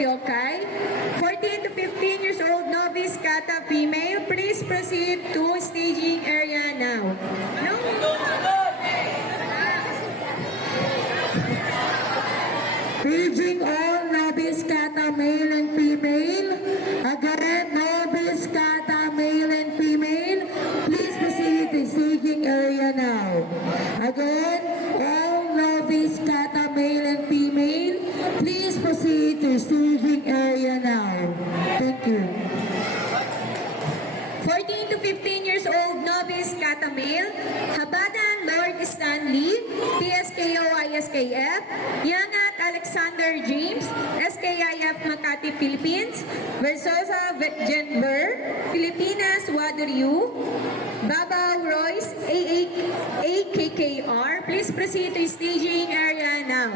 Kyokay. 14 to 15 years old novice kata female, please proceed to staging area now. No? Staging all novice kata male and female. Again, novice kata male and female. Please proceed to staging area now. Again, all novice kata male and female. Please proceed to staging area now. Thank you. 14 to 15 years old novice kata male, Habadan Lord Stanley, PSKO ISKF, Yangat Alexander James, SKIF Makati Philippines, Versosa Jetber, Pilipinas Waduryu, Babaw Royce, AKKR. Please proceed to staging area now.